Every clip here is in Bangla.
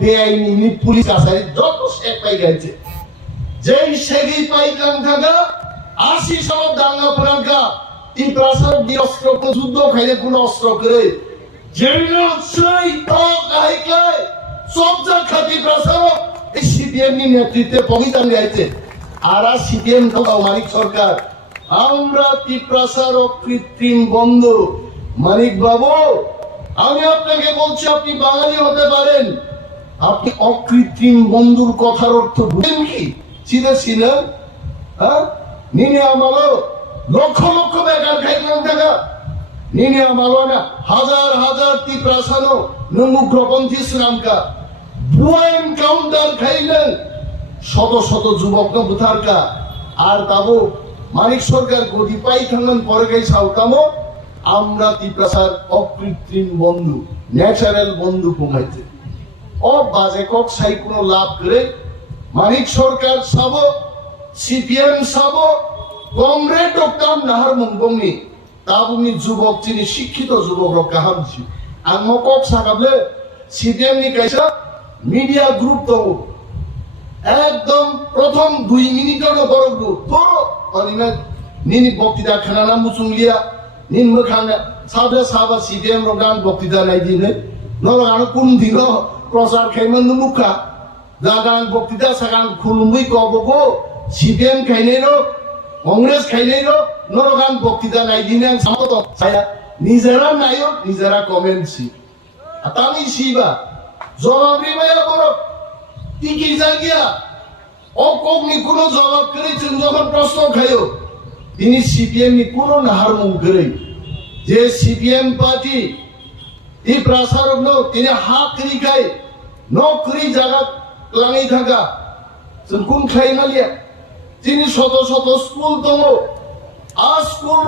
বেআইনি পুলিশ আসারি যত শেখ পাই গেছে যেই শেখই পাই কান থাকা 80 সব দাঙ্গা প্রাঙ্কা তিন প্রাসাদ দিয়ে অস্ত্র যুদ্ধ খাইলে কোন অস্ত্র করে সেই তো গাইকায় সব যা খাতি প্রাসাদ এই সিপিএম নেতৃত্বে পবিতান গাইছে আর সিপিএম তো মানিক সরকার আমরা ত্রিপ্রাসার কৃত্রিম বন্ধু মানিক বাবু আমি আপনাকে বলছি আপনি বাঙালি হতে পারেন আপনি অকৃত্রিম বন্ধুর কথার অর্থ বুঝেন কি চিনেছিলেন নিনে আমালো লক্ষ লক্ষ বেকার খাইলাম টাকা নিনে আমালো না হাজার হাজার ত্রিপ্রাসানো নমুগ্রপন্থী শ্রামকা বুয়া এনকাউন্টার খাইলেন শত শত যুবক বুথারকা আর তাবো মানিক সরকার গদি পাই খান পরে গাই সাউতামো আমরা ত্রিপ্রাসার অকৃত্রিম বন্ধু ন্যাচারাল বন্ধু কমাইছে ও বাজে কক সাই কোনো লাভ করে মানিক সরকার সাব সিপিএম সাব কমরেড কাম নাহার মুঙ্গমি তাবুনি যুবক যিনি শিক্ষিত যুবক কাহামছি আং কক সাগাবলে সিপিএম নি কাইসা মিডিয়া গ্রুপ তো একদম প্রথম 2 মিনিটের বড় গ্রুপ তোর অনিমে নিনি বক্তৃতা খানা মুসুংলিয়া নিন মোখানে সাদা সাবা সিপিএম রগান বক্তৃতা নাই দিনে নরগান কোন দিন প্রচার খাইমন মুখা জাগান বক্তৃতা সাগান খুলুমই কবগো সিপিএম খাইনেরো কংগ্রেস খাইনেরো নরগান বক্তৃতা নাই দিনে সামত ছায়া নিজেরা নাইও নিজেরা কমেন্টসি আতামি সিবা জবাবরি মায়া বড় টিকি জাগিয়া অকগ্নি কোনো জবাব করেছেন যখন প্রশ্ন খাইও তিনি সিপিএম নি কোনো নাহার মুখ করে যে সিপিএম পার্টি এই প্রসারক নো তিনি হাত খাই নকরি জায়গা লাগাই থাকা কোন খাই মালিয়া তিনি শত শত স্কুল দম আর স্কুল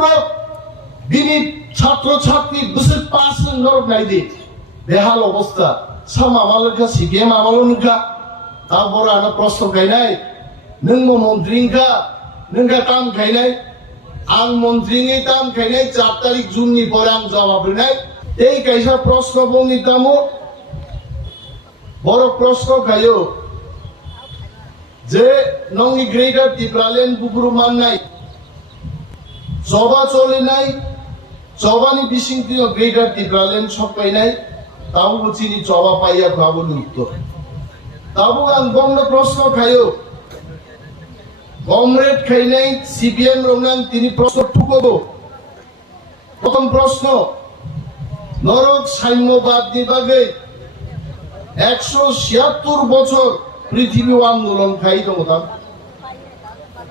বিনি ছাত্র ছাত্রী বসে পাস নরক নাই দি বেহাল অবস্থা সাম আমালকা সিপিএম আমালনকা তারপর আনা প্রশ্ন খাইনাই নং মন্ত্রীঙ্কা নঙ্কা কাম খাইনাই आं मन्त्रीनि दाम खायनाय 4 तारिख जुननि परे आं जवाब होनाय এই কাইসা প্রশ্ন বনিতামো বড় প্রশ্ন খাইও যে নংনি গ্রেটার ত্রিপুরালেন বুকুরু মান নাই জবা চলে নাই জবানি বিশিংতিও গ্রেটার ত্রিপুরালেন সব পাই নাই তাও বুঝিনি জবা পাইয়া ভাবনি উত্তর তাবু আং বঙ্গ প্রশ্ন খাইও কমরেড খাইনাই সিপিএম রংনাং তিনি প্রশ্ন ঠুকবো প্রথম প্রশ্ন নরক সাম্যবাদ বিভাগে 176 বছর পৃথিবী আন্দোলন খাই দমতাম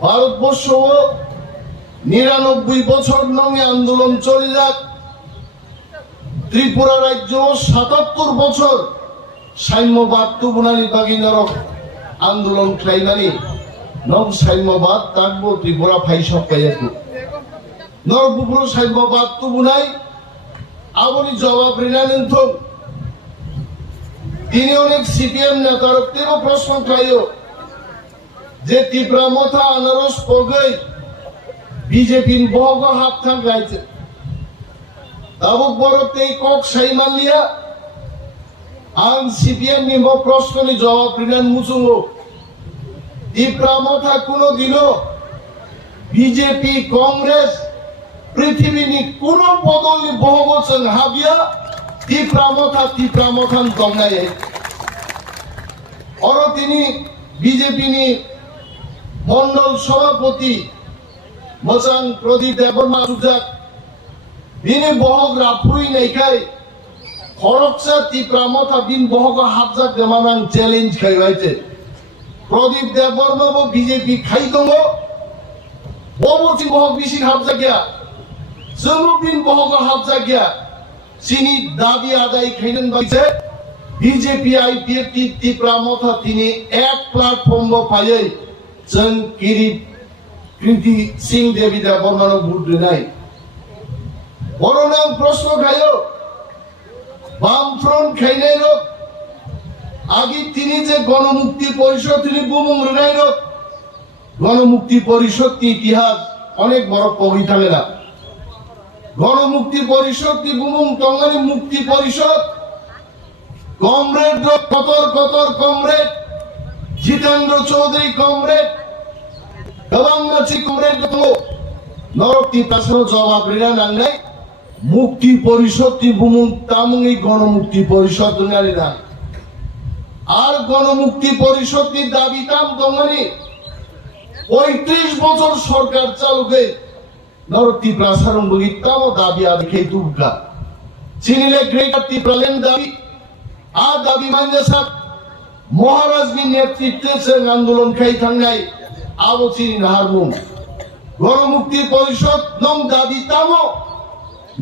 ভারতবর্ষ 99 বছর নঙ্গে আন্দোলন চলে যাক ত্রিপুরা রাজ্য 77 বছর সাম্যবাদ তুবনানি বাগি নরক আন্দোলন খাইনানি নব সাম্যবাদ তাকবো ত্রিপুরা ফাই সব পাইয়াকু নরবুপুর সাম্যবাদ তো বুনাই আপনি জবাব রিনানেন তো তিনি অনেক সিপিএম নেতার তেব প্রশ্ন খাইও যে ত্রিপুরা মথা আনারস পগৈ বিজেপির বহগ হাত থাক গাইছে তাবুক বড়তে কক সাইমালিয়া আং সিপিএম নিব প্রশ্ননি জবাব রিনান মুসুঙ্গো ত্রিপুরা মথা কোনো দিনও বিজেপি কংগ্রেস পৃথিবীনি কোন বদলি বহু বছর হাবিয়া ত্রিপুরা মথান কমনায় অর তিনি বিজেপি নি মন্ডল সভাপতি মোচাং প্রদীপ দেববর্মা সুজাক বিনি বহগ রাফুই নাইখাই খরকসা ত্রিপুরা মথা বিন বহগ হাবজাক দেমানাং চ্যালেঞ্জ খাইবাইছে প্রদীপ দেববর্মা বিজেপি খাই দङ ববতি বহগ বিসি হাবজা গিয়া জমুবিন বহগ হাবজা গিয়া চিনি দাবি আদায় খাইলেন বাইছে বিজেপি আইপিএফটি ত্রিপুরা মথা তিনি এক প্ল্যাটফর্ম পাইয়ে जों কৃতি সিং দেবী দেববর্মা ভোট নাই বড় নাম প্রশ্ন খাইও বামফ্রন্ট খাইনাই রোগ আগে তিনি যে গণমুক্তি পরিষদ তিনি বুমুং রেনাই রোগ গণমুক্তি পরিষদ কি ইতিহাস অনেক বড় কবিতা মেলা গণমুক্তি পরিষদ কি বুমুং টঙ্গানি মুক্তি পরিষদ কমরেড কতর কমরেড জিতেন্দ্র চৌধুরী কমরেড গবাংগাছি কমরেড তো নরকটি প্রশ্ন জবাব রিনা নাংনাই মুক্তি পরিষদ তি বুমুং তামুং এই গণমুক্তি পরিষদ দুনিয়ারি না আর গণমুক্তি পরিষদ তি দাবি তাম দমানি 35 বছর সরকার চালুকে নরকটি প্রসারণ বগিতাম দাবি আদিকে দুর্গা চিনিলে গ্রেটার তি প্রলেন দাবি आ दाबी मान्यसाक महाराजनि नेतृत्वे जों आंदोलन खाई थांनाय आबोचिनि नाहारमुं गणमुक्ति परिषद नं दाबि तामो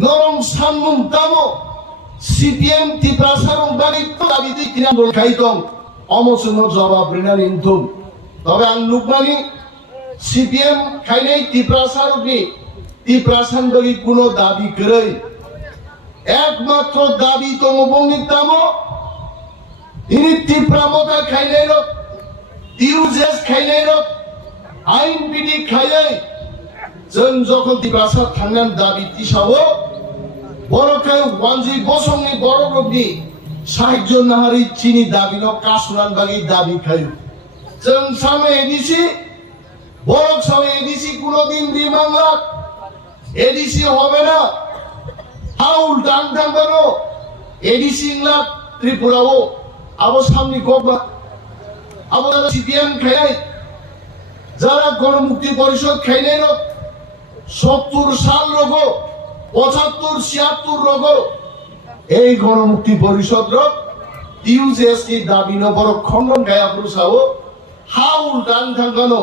नरम सानमुं तामो सीपीएम तिप्रासारं बागित दाबि दिखिना आंदोलन खाई दं अमोचनो जवाब रिनानि इंथुम तबे आं लुकमानि सीपीएम खाइनाय तिप्रासारन बागि कोनो दाबि गरै एकमात्र दाबि दङ बंनि तामो ini tipramoga khailero tiujes khailero ain bidi khailai जों যখন তিপ্রাসার থাঙ্গান দাবি তিসাবো বড়কাই ওয়ানজি বসংনি বড় রবনি সাহায্য নাহারি চিনি দাবিনো কাসুরান বাগি দাবি খায়ু जों সামনে এডিসি বড় সামনে এডিসি কোনদিন বিমানলা এডিসি হবে না হাউল ডাং ডাং বানো এডিসি ইংলা ত্রিপুরাও আবো সামনে গবা আবো যারা সিপিএম খাই যারা গণমুক্তি পরিষদ খাইলে 70 সাল রোগ 75 76 রোগ এই গণমুক্তি পরিষদ র ইউজেসটি দাবি নবর খণ্ডন গায়া পুরুষাও হাউল ডান থাঙ্গানো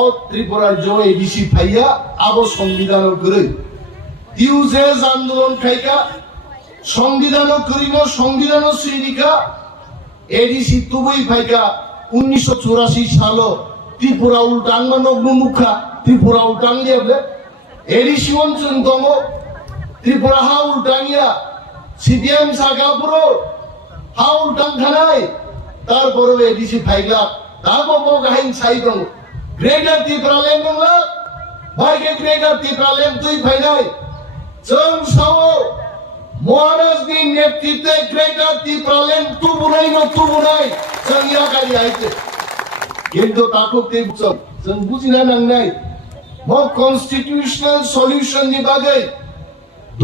অ ত্রিপুরার জয় ডিসি ফাইয়া আবো সংবিধান করে ইউজেস আন্দোলন খাইকা সংবিধান করিনো সংবিধান শ্রীরিকা এডিসি তুবই ফাইকা 1984 সাল ত্রিপুরা উল্টাঙ্গ নগ্নমুখা ত্রিপুরা উল্টাঙ্গিয়াবে এডিসি অঞ্চল দম ত্রিপুরা হা উল্টাঙ্গিয়া সিপিএম সাগাপুরো হা উল্টাংখানাই তারপরে এডিসি ফাইলা তারপর গাহিন সাই দম গ্রেটার ত্রিপুরালেন দংলা ভাইকে গ্রেটার ত্রিপুরালেন তুই ফাইনাই जों सावो महाराजनि नेतृत्वे ग्रेटार ত্রিপুরালেন तुबुनाय जों या गारि आइते किन्तु ताको तेबुचम जों बुजिना नांनाय म कन्स्टिट्यूशनल सल्यूशन नि बागै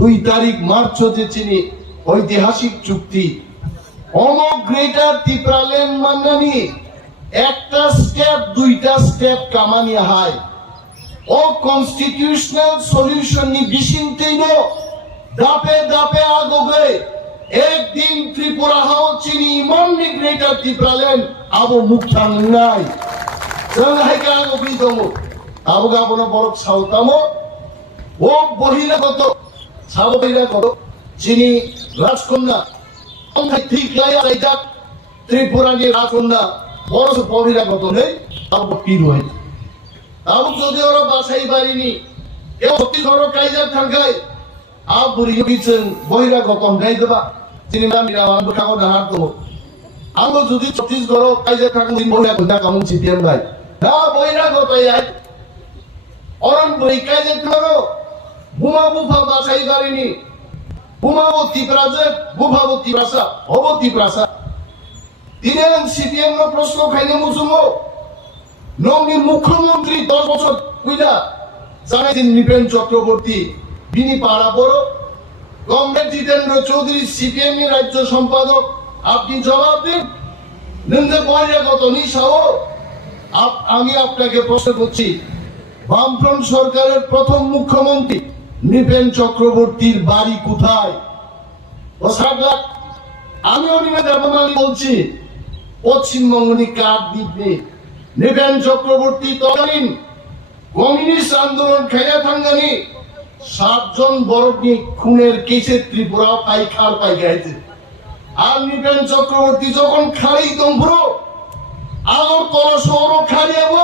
2 तारिख मार्च जे चिनि ऐतिहासिक चुक्ति অম গ্রেটার ত্রিপুরালেন মান্নানি একটা স্টেপ দুইটা স্টেপ কামানি হায় ও কনস্টিটিউশনাল সলিউশন নি বিচিন্তেইনো দাপে দাপে আগবে একদিন ত্রিপুরা হাও চিনি ইমাননি গ্রেটার ত্রিপুরালেন আবো মুক্তাং নাই जों हायका আগবি দমো আবো গাবনো বড় সাউতামো ও বহিরাগত সাবহিরাগত চিনি রাজকন্যা অন্ধাই ঠিক লাইয়া রাইজা ত্রিপুরা নি রাজকন্যা বড় বহিরাগত নেই আবো পির হয় আবু যদি ওরা বাসাই বাড়িনি কেউ ছত্তিশগড় কাইজার থাঙ্গাই আব বুড়ি গিয়েছেন বহিরাগত গাই দেবা সিনেমা মিরা আনবো খাও না হাত দেবো আবু যদি ছত্তিশগড় কাইজার থাকেন দিন বহিরাগত কামন সিপিএম ভাই না বহিরাগত আই অরণ বুড়ি কাইজার থাকো বুমা বুফা বাসাই বাড়িনি বুমাবো ত্রিপুরাজে বুফাবো ত্রিপ্রাসা হবো ত্রিপ্রাসা তিনেন সিপিএম নো প্রশ্ন খাইনে মুসুমো নংনি মুখ্যমন্ত্রী 10 বছর কইলা জানাইছেন নিপেন চক্রবর্তী বিনি পাড়া বড় কমরেড জিতেন্দ্র চৌধুরী সিপিএম এর রাজ্য সম্পাদক আপনি জবাব দিন নিন্দে বহিরাগত নিশাও আমি আপনাকে প্রশ্ন করছি বামফ্রন্ট সরকারের প্রথম মুখ্যমন্ত্রী নিপেন চক্রবর্তীর বাড়ি কোথায় ও সাগলা আমি অনিমা দেবমালী বলছি পশ্চিমবঙ্গনি কার দ্বীপে নিপেন চক্রবর্তী তদানীন কমিউনিস্ট আন্দোলন খেলা থাঙ্গানি 7 জন বড়নি খুনের কেসে ত্রিপুরা পাইখার পাই গেছে আর নিপেন চক্রবর্তী যখন খাড়ি দম্ভ্র আগর তর শহর খাড়িয়াব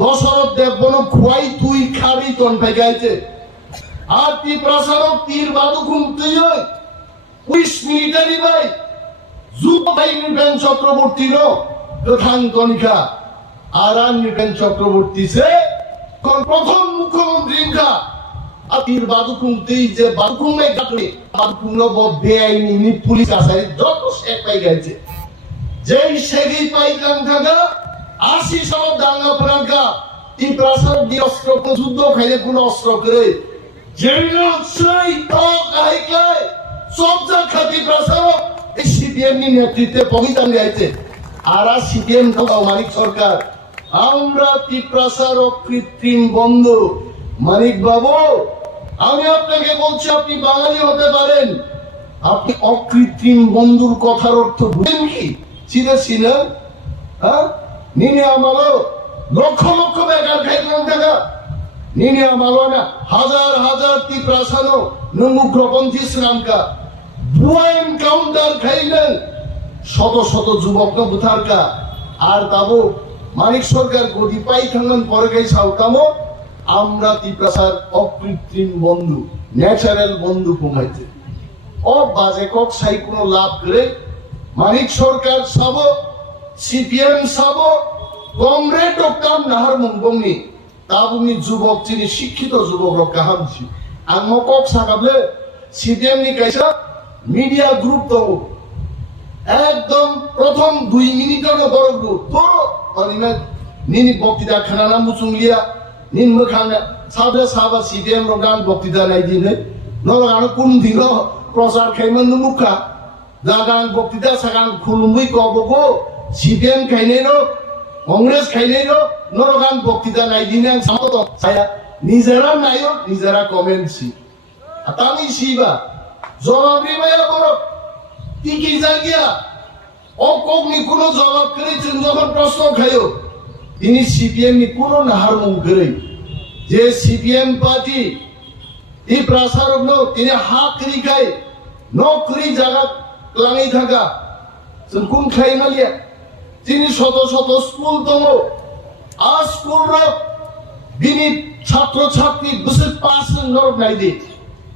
দশরথ দেববন খুয়াই তুই খাড়ি তন পাই গেছে আর ত্রিপ্রাসারক তীর বাদু ঘুমতে হয় 20 মিলিটারি ভাই যুদ্ধ ভাই নিপেন চক্রবর্তীর প্রধান কণিকা আর নিপেন চক্রবর্তী সে প্রথম মুখ্যমন্ত্রী আতির বাদুকুং তুই যে বাদুকুং নাই কাটলি বাদুকুং লো বেআইনি নি পুলিশ আসাই যত শেখ পাই গেছে যেই শেখই পাইলাম থাকা 80 সব দাঙ্গা পুরাঙ্কা এই প্রাসাদ দিয়ে অস্ত্র যুদ্ধ খাইলে কোন অস্ত্র করে জেনারেল সেই টক আইকায় সব জায়গাতে প্রাসাদ এই সিপিএম নি নেতৃত্বে পবিতান গাইছে আর সিপিএম তো মানিক সরকার আমরা ত্রিপ্রাসার কৃত্রিম বন্ধু মানিক বাবু আমি আপনাকে বলছি আপনি বাঙালি হতে পারেন আপনি অকৃত্রিম বন্ধুর কথার অর্থ বুঝেন কি চিনেছিলেন হ্যাঁ নিনে আমালো লক্ষ লক্ষ বেকার খাইলাম টাকা নিনে আমালো না হাজার হাজার ত্রিপ্রাসানো নমুগ্রপন্থী শ্রীরামকা বুয়া এনকাউন্টার খাইলেন শত শত যুবক বুথারকা আর তাবো মানিক সরকার গদি পাই থাঙ্গন পরে গাই সাউতামো আমরা ত্রিপ্রাসার অকৃত্রিম বন্ধু ন্যাচারাল বন্ধু কমাইতে ও বাজে কক সাই কোনো লাভ করে মানিক সরকার সাব সিপিএম সাব কংগ্রেস কাম নাহার মুংবংনি তাবুনি যুবক যিনি শিক্ষিত যুবক কাহামছি আং কক সাকাবলে সিপিএম নি কাইসা মিডিয়া গ্রুপ দো একদম প্রথম 2 মিনিটের বড় গ্রুপ বড় অনিমে নিনি বক্তৃতা খানা মুচুংলিয়া নিন মোখানে সাবে সাবা সিপিএম রগান বক্তৃতা নাই দিনে নরগান কোন দিন প্রচার খাইমন মুখা জাগান বক্তৃতা সাগান খুলুমুই কবগো সিপিএম খাইনেরো কংগ্রেস খাইনেরো নরগান বক্তৃতা নাই দিনে সামত ছায়া নিজেরা নাইও নিজেরা কমেন্টছি আতামি শিবা জবাবি মায়া বড় কি জায়গা অকগ্নি কোনো জবাব করেছেন যখন প্রশ্ন খাইও তিনি সিপিএম নি কোনো নাহার মুখ করে যে সিপিএম পার্টি এই প্রাসারক নো তিনি হাত করি খায় নকরি জায়গা লাঙাই থাকা কোন খাই মালিয়া তিনি শত শত স্কুল দম আর স্কুল রক বিনি ছাত্র ছাত্রী বুঝে পাস নরক নাই দি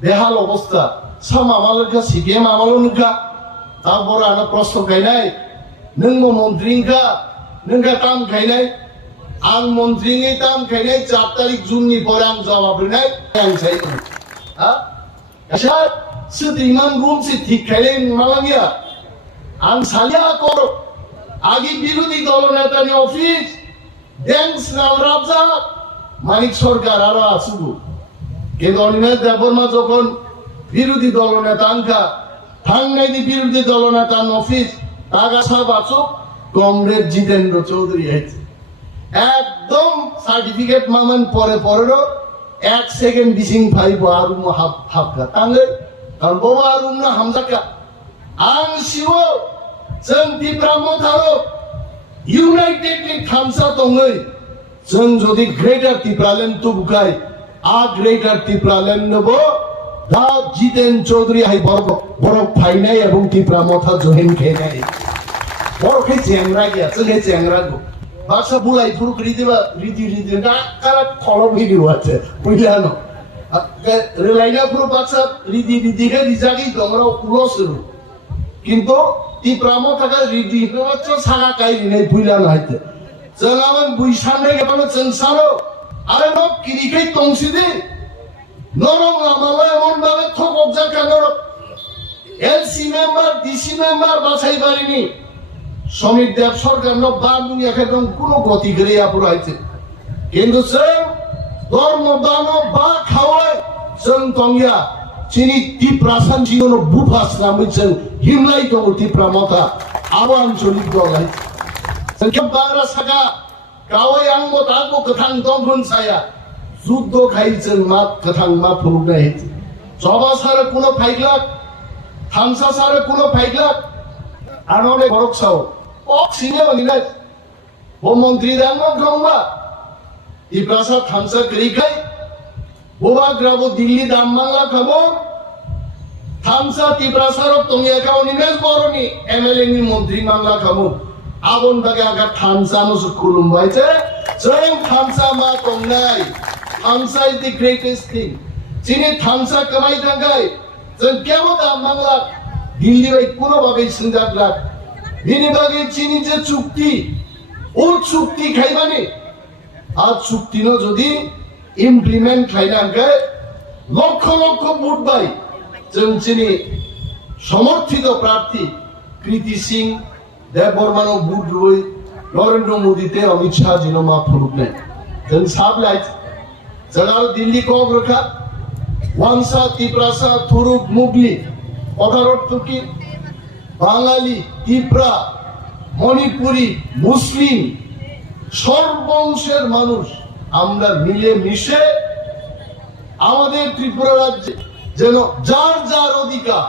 বেহাল অবস্থা সাম আমালকা সিপিএম আমালনকা তারপর আনা প্রশ্ন খাইনাই নঙ্গ মন্ত্রীঙ্কা নঙ্গা তাম খাইনাই आं मंत्री ने ताम कहने 4 तारीख जून नि पर आं जवाब होनाय आं साइ हा अच्छा सिदिमान रूम से ठीक खाइले मालागिया आं सालिया कर आगे विरोधी दल नेता नि ऑफिस डेंस नाल राजा मानिक सरकार आरो आसुगु के दलने देबरमा যখন বিরোধী দল নেতা আঙ্কা থাঙ্গাইনি বিরোধী দল নেতা অফিস টাকা সব আছো কমরেড জিতেন্দ্র চৌধুরী আছে একদম সার্টিফিকেট মামান পরে পরেরও 1 সেকেন্ড ডিসিং ফাইভ আর হাফকা তাঙ্গে কারণ বাবা আর না হামজাকা আং শিও जों ত্রিপ্রামো থারো ইউনাইটেড নি খামসা দङै जों যদি গ্রেটার ত্রিপ্রালেন তুবুকাই আ গ্রেটার ত্রিপ্রালেন নব দা জিতেন চৌধুরী হাই বড় ফাইনাই এবং ত্রিপ্রামো থা জহিন খেনাই বড় কে চেংরা গিয়া जों চেংরা গো বাসা বুলাই ফুরুক রিদিবা রিদি না কারা খলো ভিডিও আছে বুঝলানো রেলাইনা পুরো বাসা রিদি কে রিজাগি তোমরা উলসরু কিন্তু ই প্রামো থাকা রিদি হচ্ছে সাগা কাই নাই বুঝলানো হাইতে জলামান বুইসানে গেবানো চনসারো আরে নো কিরিকাই তংসিদি নরম আমালা এমন ভাবে থকক যা কেন এলসি মেম্বার ডিসি মেম্বার বাছাই পারিনি শ্রমিক দেব সরকার বাংলা একদম কোনো গতি করে পুরাইছে কিন্তু ধর্ম দান বা খাওয়ায় जों तंगिया चिनी ত্রিপ্রাসান জীবন বুফাস নামিছেন হিমলাই তো ত্রিপ্রামতা আবো আঞ্চলিক দলাই সংখ্যা বাংলা সাগা গাওয়াই আঙ্গ তাগো কথাং দংখন ছায়া যুদ্ধ খাইছেন মাত কথাং মা ফুরুক নাই সবা সারে কোনো ফাইগলাক থামসা সারে কোনো ফাইগলাক আনরে বরক সাও অক্সিনে নিলাই ও মন্ত্রী দাঙ্গ গংবা ত্রিপ্রাসাদ থামসা করিখাই बोबा ग्राबो दिल्ली दाम बांगला खाबो थामसा ত্রিপ্রাসারক তঙ্গিয়া খাও নিমেশ বরনি এমএলএ নি মন্ত্রী বাংলা খাবো আবন বাগে আগা থামসা নস খুলুম বাইছে जों थामसा मा तंगनाय थामसा इज द ग्रेटेस्ट थिंग চিনি থামসা কামাই থাকাই जों কেমন দাম বাংলা দিল্লি বাই কোনো ভাবে সিনজাগলা বিনি বাগে চিনি যে চুক্তি ও চুক্তি খাইবানি আর চুক্তি ন যদি ইমপ্লিমেন্ট খাইনাকে লক্ষ লক্ষ ভোট পাই যিনি সমর্থিত প্রার্থী কৃতি সিং দেববর্মানো ভোট রই নরেন্দ্র মোদীতে অমিত শাহ জিনোমা ফুরুকনে जों साबलाइट जों दिल्ली कक रखा वांसा तिप्रासा थुरुक मुगली पदारतुकी बांगाली तिप्रा मणिपुरी मुस्लिम সর্বংশের মানুষ আমরা মিলে মিশে আমাদের ত্রিপুরা রাজ্যে যেন যার যার অধিকার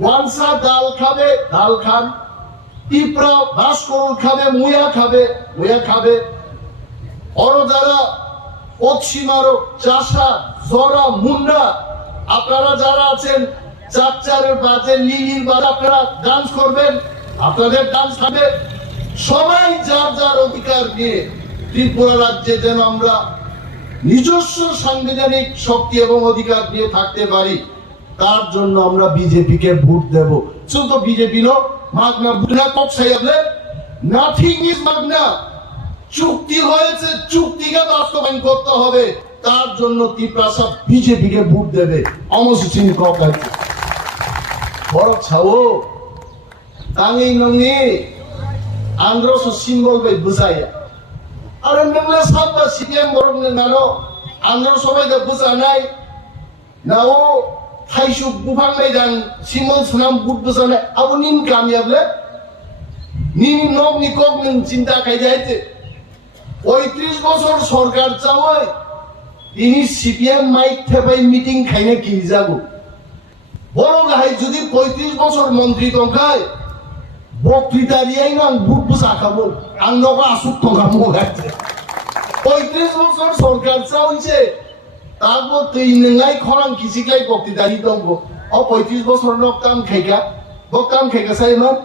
ওয়ানসা ডাল খাবে ডাল খান তিপ্রা ভাস্কর খাবে মুয়া খাবে और যারা পশ্চিমারো চাষা জরা মুন্ডা আপনারা যারা আছেন চাকচারের বাজে লিলির বাজে আপনারা ডান্স করবেন আপনাদের ডান্স হবে সবাই যার যার অধিকার নিয়ে ত্রিপুরা রাজ্যে যেন আমরা নিজস্ব সাংবিধানিক শক্তি এবং অধিকার নিয়ে থাকতে পারি তার জন্য আমরা বিজেপি কে ভোট দেব শুধু বিজেপি নো মাগনা বুনা কক সাইবলে নাথিং ইজ মাগনা চুক্তি হয়েছে চুক্তিকে বাস্তবায়ন করতে হবে তার জন্য ত্রিপ্রাসা বিজেপি কে ভোট দেবে অমসিচিন কক আছে বড় ছাও তাঙ্গি নঙ্গি আন্দ্রস সিম্বল বে বুঝাইয়া আরে নংলে সাববা সিপিএম বরংনে নানো আন্দ্র সবাইকে বুঝানাই নাও থাইসু বুফাংনাই দান সিম্বল সুনাম ভোট বুঝানাই আবু নিন কামিয়াবলে নিন নক নিকক নং চিন্তা খাইজাইতে 35 বছর সরকার চাওয়াই তিনি সিপিএম মাইক থেপাই মিটিং খাইনে কি যাব বড় গাই যদি 35 বছর মন্ত্রী তংখায় বক্তৃতা দিয়াই না ভোট বুঝা খাবো আন্নকা আসুক তংখাবো গাইছে 35 বছর সরকার চাওইছে তারপর তুই নঙ্গাই খরাং কিসিকাই বক্তৃতা দি দঙ্গো ও 35 বছর নকতাম খাইকা সাইমান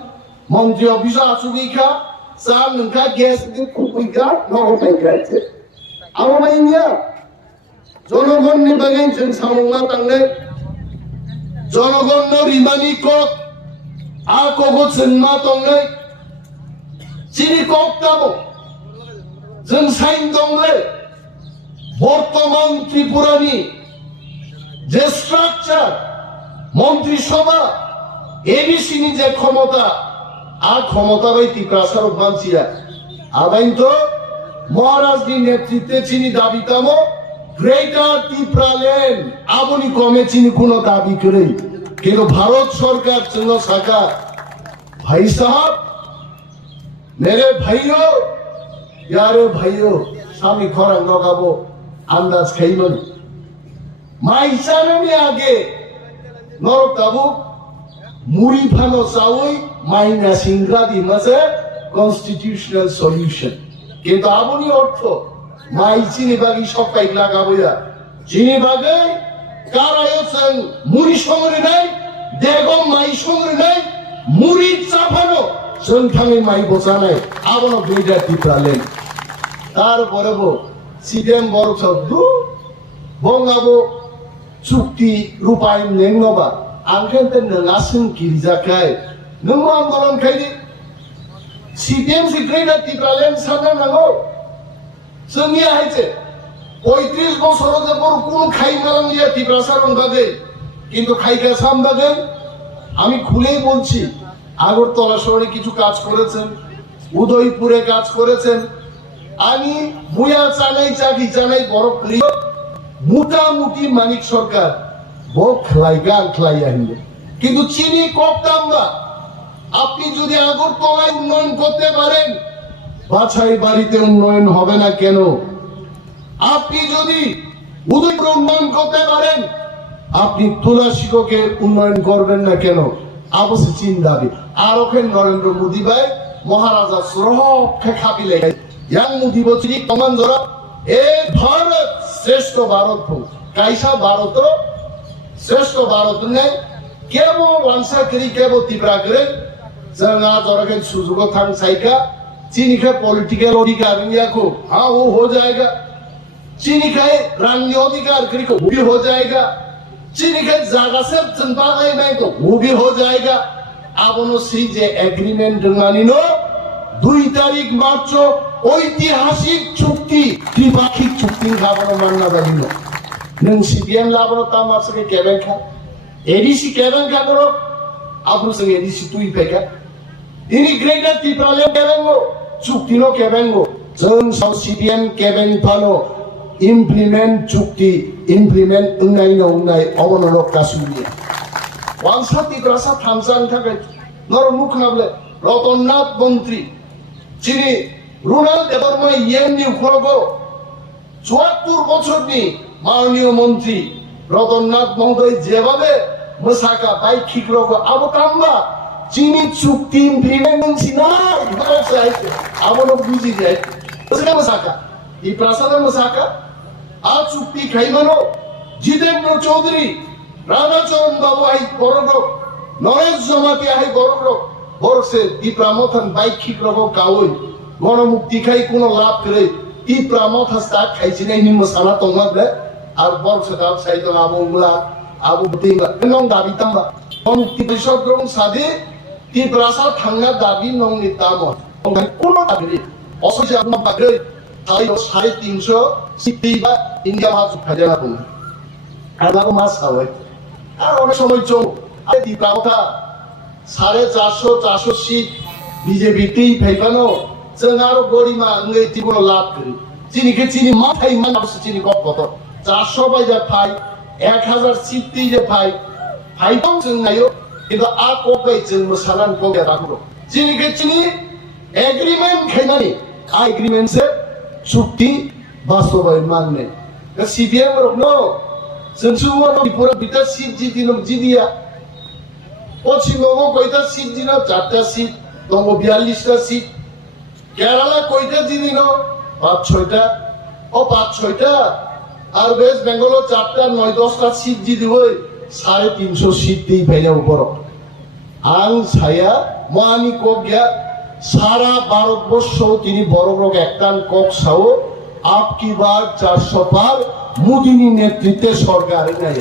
মন্ত্রী অফিসে আসুগিখা সাম নংখা গ্যাস দি কুকুইকা নগবাইগাইছে আমাইনিয়া জনগণনি বাগै जों सामंगा तांने জনগণ রিমানি কক आ कगो जोंमा दंलै चिनि কক दाबो जों साइन दंलै বর্তমান ত্রিপুরানি যে স্ট্রাকচার মন্ত্রিসভা এবিসিনি যে ক্ষমতা আর ক্ষমতা বাই ত্রিপ্রাসার মানসিয়া আবাইন তো মহারাজনি নেতৃত্বে চিনি দাবিতামো গ্রেটার ত্রিপুরাল্যান্ড আবনি কমে চিনি কোনো দাবি করে কিন্তু ভারত সরকার জন্য শাখা ভাই সাহেব मेरे भाइयों यारे भाइयों स्वामी खरांग लगाबो आन्दाज खाइमोन माइसानोनि आगे नरक दाबु मुरी फानो सावै माइना सिंग्रा दिमासे कन्स्टिट्यूशनल सल्यूशन কিন্তু আবনি অর্থ মাই চিনি বাগি সব পাইক লাগাবইয়া চিনি বাগে কারায়সন মুরি সংরে নাই দেগম মাই সংরে নাই মুরি চাফানো जों थाङै माइ बसानाय आबनो ग्रेटार ত্রিপুরাল্যান্ড তারপরে বো সিডেম বড় শব্দ বঙ্গাবো চুক্তি রূপায়ণ নেংনবা आंखेंते नङासिन किरिजाखाय नों आन्दोलन खायदि सिडीएम सि ग्रेटार ত্রিপুরাল্যান্ড सानना नांगौ जोंनि हायसे 35 বছর যে বড় কোন খাইমালাঙ্গিয়া ত্রিপুরাসারন বাদে কিন্তু খাইকা সাম বাদে আমি খুলেই বলছি আগরতলা শহরে কিছু কাজ করেছেন উদয়পুরে কাজ করেছেন আমি মুয়া চালাই চাকি চালাই বড় প্রিয় মোটামুটি মানিক সরকার কিন্তু চিনি কপতাম না আপনি যদি আগরতলায় উন্নয়ন করতে পারেন বাছাই বাড়িতে উন্নয়ন হবে না কেন আপনি যদি উদয়পুর উন্নয়ন করতে পারেন আপনি তুলাশিকে উন্নয়ন করবেন না কেন আবশ্য চিন্তাবি আর ওখানে নরেন্দ্র মোদী ভাই মহারাজা সুরক্ষা খাবিলে ইয়াং মোদী বলছি কমান জরা এ ভারত শ্রেষ্ঠ ভারত কাইসা ভারত শ্রেষ্ঠ ভারত নেই কেবল ওয়ানসা করি কেবল ত্রিপুরা করে जोंहा जरा सुजुग थांग साइका चीनी का पॉलिटिकल अधिकार इंडिया को हाँ वो हो जाएगा चीनी का रांगी अधिकार करी को वो भी हो जाएगा चीनी का जागा से जनता गए नहीं तो वो भी हो जाएगा अब उन्होंने सी जे एग्रीमेंट मानी नो 2 तारीख मार्च ऐतिहासिक चुक्ति त्रिपाक्षिक चुक्ति खाबनो मानना दाबी नो नों CPM लाबो ता मासके केबेन खा एडीसी केबेन खा करो आब्रु संग एडीसी तुई फेका इनि ग्रेटर तिप्राले केबेंगो चुक्तिनो केबेंगो जों साउ CPM केबेन फानो इमप्लिमेंट चुक्ति इमप्लिमेंट उन्नाय अवनरक कासुनि वांसा तिप्रासा थामसान थाखाय नर मुखनाबले रतननाथ मंत्री যিনি রুনাল দেববর্মা ইএমনি উখরগো ৭৪ বছরনি মাননীয় মন্ত্রী রতননাথ মহোদয় যেভাবে মসাকা বাই খিকরগো আবতাম্বা যিনি চুক্তি ইমপ্লিমেন্ট সিনা আবনো বুঝি যায় ওসকা মসাকা এই প্রাসাদ মসাকা আ চুক্তি খাইমানো জিতেন্দ্র চৌধুরী রাধাচরণ বাবু আই বড়গ্র নরেশ জমাতি আই বড়গ্র বরসে ইপ্রামথান বাইক খিকরগো কাওই গণমুক্তি খাই কোনো লাভ করে ইপ্রামথাস্তা খাইছিনাই নিম সালা তংমাবলে আর বরসে দাব সাইতো আবুংলা আবু তিংলা নং দাবি তামবা গণমুক্তি পরিষদ গ্রহণ সাধে তিপ্রাসা থাঙ্গা দাবি নং নিতাম কোন দাবি অসুবিধা আপনা পাগরে তাই ৩৫০ সিটি বা ইন্ডিয়া মাছ খাজানা কোন আর লাগো মাছ খাওয়াই আর অনেক সময় চো আরে তিপ্রামথা 450 সিট বিজেপি টি ফাইবানো जों आरो गरिमा ओंगे तिबो लाभ करी जिनिके जिनि मा थाइ मान आवस जिनि गप गत 400 बायजा फाइ 1000 सिट ति जे फाइ फाइदं जों नायो किन्तु आ कोपै जों मसालान कोगे राखो जिनिके जिनि एग्रीमेंट खाइनानि आ एग्रीमेंट से चुक्ति बास्तबायन मानने सीपीएम रखनो जों सुमन त्रिपुरा बिटा सिट जिदिनो जिदिया पश्चिमबंग कयटा सिट दिनो 4टा सिट दंग 42टा सिट কেরালা কয়টা জিনিস 5-6টা ও 5-6টা আর ওয়েস্ট বেঙ্গল 4টা 9-10টা সিট জিদি হই 350 সিট দিই ভাইয়া উপর আং ছায়া মানি কক গিয়া সারা ভারতবর্ষ তিনি বড় বড় একটান কক সাও আপকি বার 400 পার মোদিনী নেতৃত্বে সরকার নাই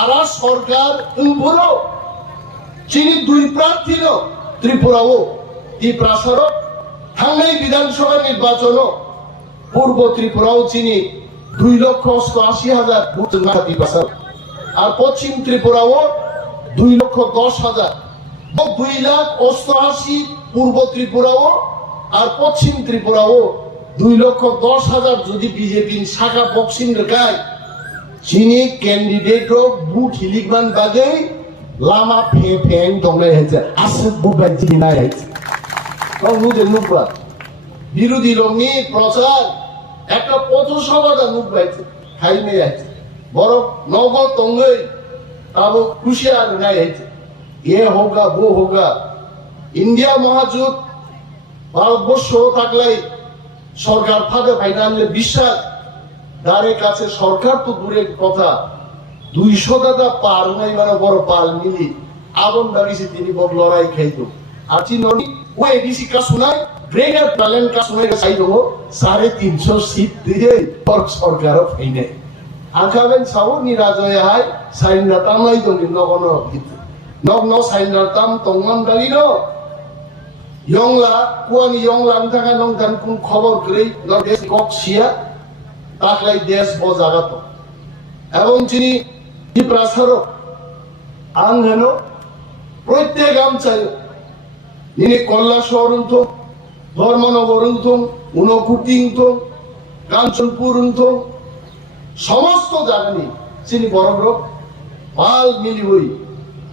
আর সরকার উপর যিনি দুই প্রার্থী ত্রিপুরাও ত্রিপ্রাসার থাঙ্গাই বিধানসভা নির্বাচন পূর্ব ত্রিপুরাও চিনি 2,88,000 ভোট নাতি পাসার আর পশ্চিম ত্রিপুরাও 2,10,000 2,88,000 পূর্ব ত্রিপুরাও আর পশ্চিম ত্রিপুরাও 2,10,000 যদি বিজেপি শাখা বক্সিং রেখায় চিনি ক্যান্ডিডেট বুট হিলিকমান বাগে লামা ফে ফেং দংলাই হয়েছে আসে বুট বাজি নাই হয়েছে বিরোধী রঙি প্রচার একটা পথসভাটা মুখ পাইছে খাই মেয়ে আছে বড় নগদ তঙ্গই তাবো খুশি আর নাই আছে এ হোগা वो होगा ইন্ডিয়া মহাজোট ভারতবর্ষ থাকলে সরকার ফাঁদে ফাইনালে বিশ্বাস দাঁড়ে কাছে সরকার তো দূরের কথা 200 দাদা পার নাই মানে বড় পাল মিলি আগুন দাঁড়িয়েছে তিনি বড় লড়াই খাইতো আর চিনি वो एडीसी का सुना है ग्रेटर टैलेंट का सुना है साइड हो 350 सीट दिए और सरकार फाइने आखाबेन साउ निराजय हाय साइनराताम लाई दं नगनो नगनो साइनराताम तंगन दागिनो यंगला कुआनि यंगला नथागा नं दान कुन खबर करै न देश कक्सिया ताकलाई देश बजागात এবং যিনি প্রাসার আং হেনো প্রত্যেক আমচাই ini Kollaswar untuk, Dharmanagor untuk, Unakoti untuk, Kanchanpur untuk, সমস্ত জায়গায় চিনি বড় পাল মিলি হই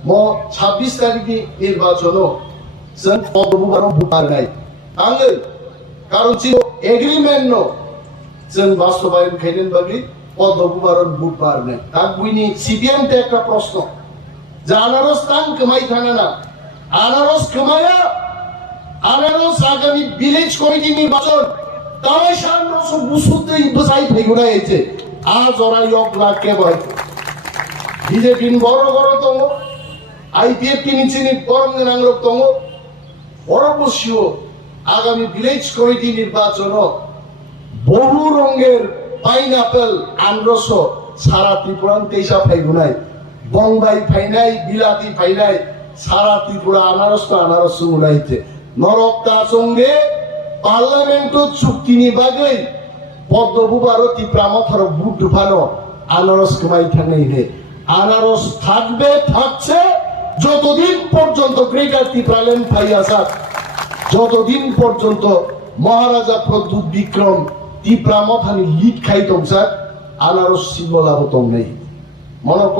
মো 26 তারিখে নির্বাচন जों পদবুবার ভোটার নাই আঙ্গে কারণ ছিল এগ্রিমেন্ট নো जों বাস্তবায়ন খাইলেন বাকি পদবুবার ভোটার নাই তাক বুইনি সিপিএম তে একটা প্রশ্ন জানারস তান কমাই থানা না আনারস কমায়া আনারস আগামী ভিলেজ কমিটি নির্বাচন তাই সামনে বুসুতে ইবসাই ফেগুনা হয়েছে আজ ওরা ইয়ক লাখকে বয় বিজেপি বড় বড় তঙ্গ আইপিএফ নিচে বরং নাংরক তঙ্গ বড় বসিও আগামী ভিলেজ কমিটি নির্বাচন বহু রঙের পাইনাপেল আনরস সারা ত্রিপুরান তেইশা ফাইগুনায় বংবাই ফাইনাই বিলাতি ফাইনাই সারা ত্রিপুরা আনারস তো আনারস উনাইতে নরকটা সঙ্গে পার্লামেন্ট চুক্তি নিবাগে পদ্মবুবার ত্রিপুরা মথার বুট ঢুকানো আনারস কমাই থাকলে আনারস থাকবে থাকছে যতদিন পর্যন্ত গ্রেটার ত্রিপুরাল্যান্ড ফাই আসাদ, যতদিন পর্যন্ত মহারাজা প্রদ্যুৎ বিক্রম ত্রিপুরা মথানি লিড খাই স্যার আনারস সিম্বলাবতম নেই মনক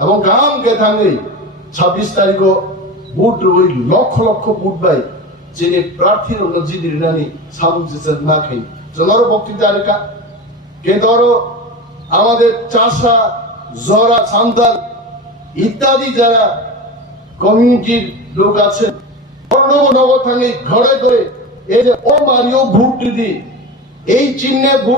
এবং গাম কে থাঙ্গই 26 তারিখ ভোট ওই লক্ষ লক্ষ ভোট বাই যে প্রার্থীর নজির নানি সামুজিসের না খাই চলারও বক্তৃতা আরেকা কে ধরো আমাদের চাষা জরা সান্তাল ইত্যাদি যারা কমিউনিটির লোক আছেন নগর থাঙ্গে ঘরে ঘরে এই যে ও মারিও ভোট দিদি এই চিহ্নে ভোট